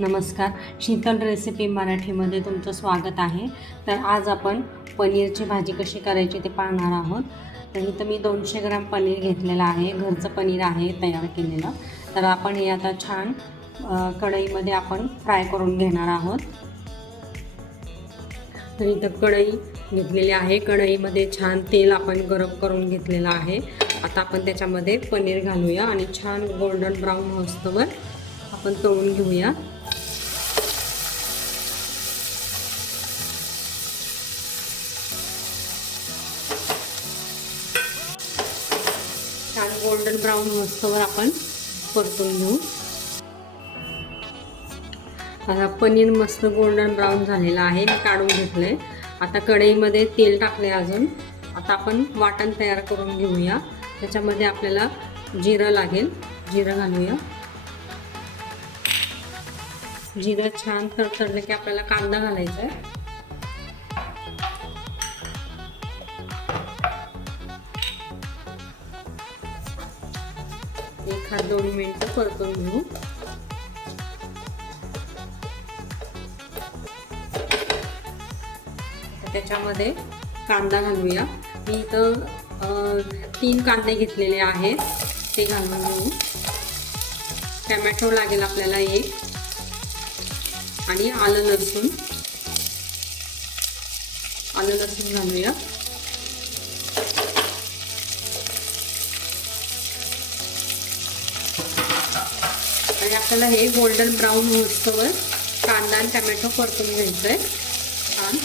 नमस्कार. शीतल रेसिपी मराठीमध्ये तुमचं स्वागत आहे. तर आज आपण पनीरची भाजी कशी करायची ते पाहणार आहोत. तर इथं मी दोनशे ग्राम पनीर घेतलेलं आहे. घरचं पनीर आहे तयार केलेलं. तर आपण हे आता छान कढईमध्ये आपण फ्राय करून घेणार आहोत. तर इथं कढई घेतलेली आहे. कढईमध्ये छान तेल आपण गरम करून घेतलेलं आहे. आता आपण त्याच्यामध्ये पनीर घालूया आणि छान गोल्डन ब्राऊन होस्तवर आपण तळून घेऊया छान गोल्डन ब्राऊन मस्तवर आपण परतून घेऊ आता पनीर मस्त गोल्डन ब्राऊन झालेलं आहे मी काढून घेतलंय. आता कढईमध्ये तेल टाकले अजून. आता आपण वाटण तयार करून घेऊया. त्याच्यामध्ये आपल्याला जिरं लागेल. जिरं घालूया. जिरं छान तडतडलं की आपल्याला कांदा घालायचा आहे दोन मिनटं परतून घेऊ. त्याच्यामध्ये कांदा घालूया. मी इथं तीन कांदे घेतलेले आहेत. ते घालून घेऊ. टमॅटो लागेल आपल्याला एक. आणि आलं लसूण. आलं लसूण घालूया. आणि आपल्याला हे गोल्डन ब्राऊन होतोवर कांदा आणि टमॅटो परतून घ्यायचं आहे छान.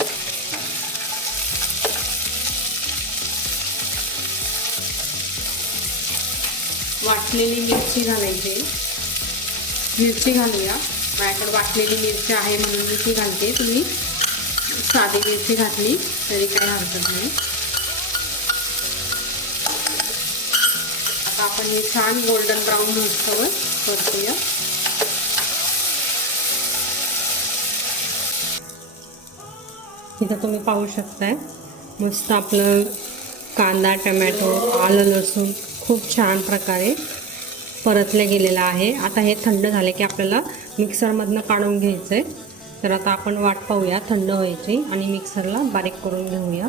वाटलेली मिरची घालायची. मिरची घालूया. माझ्याकडे वाटलेली मिरची आहे म्हणून मी ती घालते. तुम्ही साधी मिरची घातली तरी काही हरकत नाही. आता आपण हे छान गोल्डन ब्राऊन होतोवर परतूया इथं तुम्ही पाहू शकताय मस्त आपलं कांदा टमॅटो आलं लसूण खूप छान प्रकारे परतलं गेलेलं आहे. आता हे थंड झाले की आपल्याला मिक्सरमधनं काढून घ्यायचं आहे तर आता आपण वाट पाहूया थंड व्हायची आणि मिक्सरला बारीक करून घेऊया.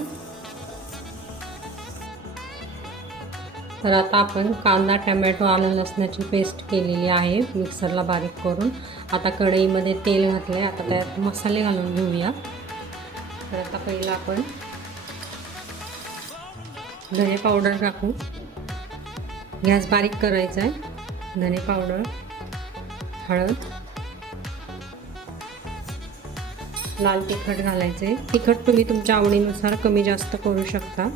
तर आता आपण कांदा टमॅटो आलं लसणाची पेस्ट केलेली आहे मिक्सरला बारीक करून. आता कढईमध्ये तेल घातले आता त्यात मसाले घालून घेऊया. तर आता पहिलं आपण धने पावडर टाकू. गॅस बारीक करायचा आहे धने पावडर हळद लाल तिखट घालायचे तिखट तुम्ही तुमच्या आवडीनुसार कमी जास्त करू शकता.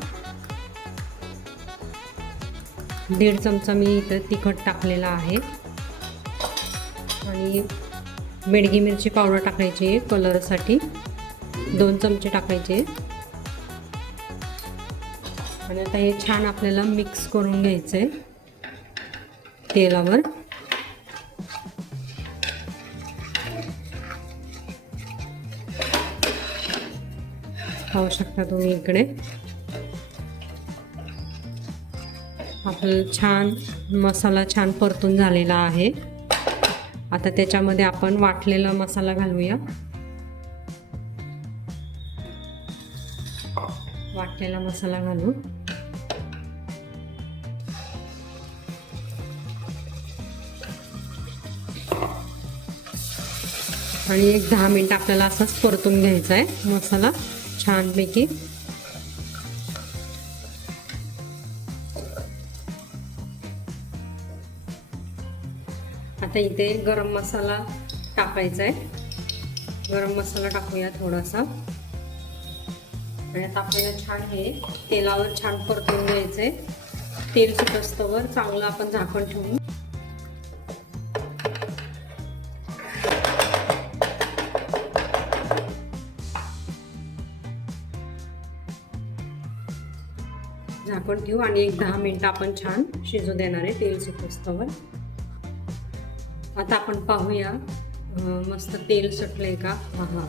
दीड चमचा मी इथं तिखट टाकलेला आहे. आणि मेडगी मिरची पावडर टाकायची आहे कलरसाठी. दोन चमचे टाकायचे. आणि आता हे छान आपल्याला मिक्स करून घ्यायचं आहे तेलावर. पाहू शकता तुम्ही इकडे. आपलं छान मसाला छान परतून झालेला आहे. आता त्याच्यामध्ये आपण वाटलेला मसाला घालूया. वाटलेला मसाला घालू आणि एक दहा मिनिट आपल्याला असंच परतून घ्यायचा आहे मसाला छानपैकी. आता इथे गरम मसाला टाकायचा आहे. गरम मसाला टाकूया थोडासा. आणि आता आपल्याला छान हे तेलावर छान परतून आहे तेल सुटस्तवर चांगलं आपण झाकण ठेवून. झाकण ठेवू आणि एक दहा मिनिटं आपण छान शिजू देणार आहे तेल सुटस्तवर. आता आपण पाहूया. मस्त तेल सुटलंय का? हा हा.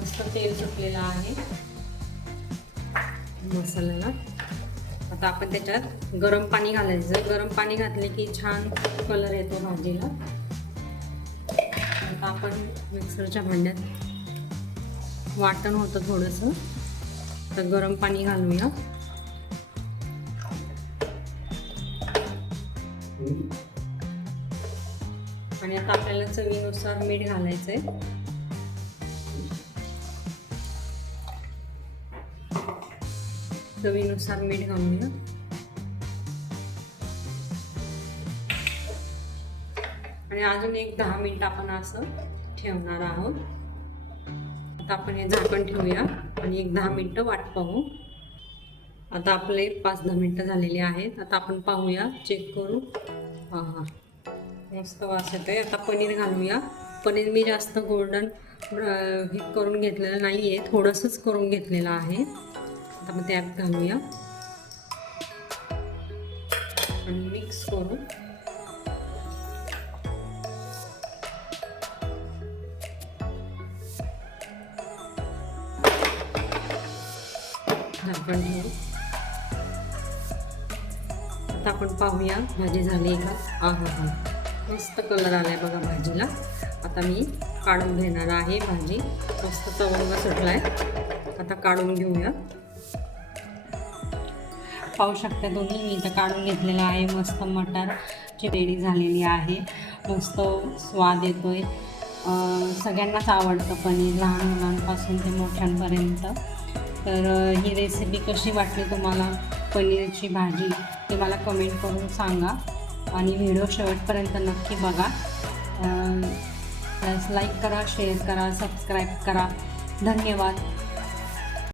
मस्त तेल सुटलेलं आहे. मसाल्याला. आता आपण त्याच्यात गरम पाणी घालायचं. गरम पाणी घातले की छान कलर येतो भाजीला. आता आपण मिक्सरच्या भांड्यात वाटण होतं थोडंसं. तर गरम पाणी घालूया. आणि आता आपल्याला चवीनुसार मीठ घालायचं आहे चवीनुसार मीठ घालूया. आणि अजून एक दहा मिनिट आपण असं ठेवणार आहोत. आता आपण हे झाकण ठेवूया आणि एक दहा मिनटं वाट पाहू. आता आपले पाच दहा मिनटं झालेली आहेत. आता आपण पाहूया चेक करू. हां हां मस्त वास येतोय आता पनीर घालूया. पनीर मी जास्त गोल्डन हे करून घेतलेलं नाही आहे थोडंसंच करून घेतलेलं आहे. आता मग त्यात घालूया. आणि मिक्स करू झाकण ठेवू आता आपण पाहूया. भाजी झाली का? हा हा हा मस्त कलर आला आहे बघा भाजीला. आता मी काढून घेणार आहे भाजी. मस्त चवंग सुटला आहे आता काढून घेऊया. पाहू शकता तुम्ही मी इथं काढून घेतलेलं आहे मस्त मटारची रेडी झालेली आहे. मस्त स्वाद येतोय. आहे सगळ्यांनाच आवडतं पनीर लहान मुलांपासून ते मोठ्यांपर्यंत. तर ही रेसिपी कशी वाटली तुम्हाला पनीरची भाजी ते मला कमेंट करून सांगा. आणि व्हिडिओ शेवटपर्यंत नक्की बघा. लाईक करा शेअर करा सबस्क्राईब करा. धन्यवाद.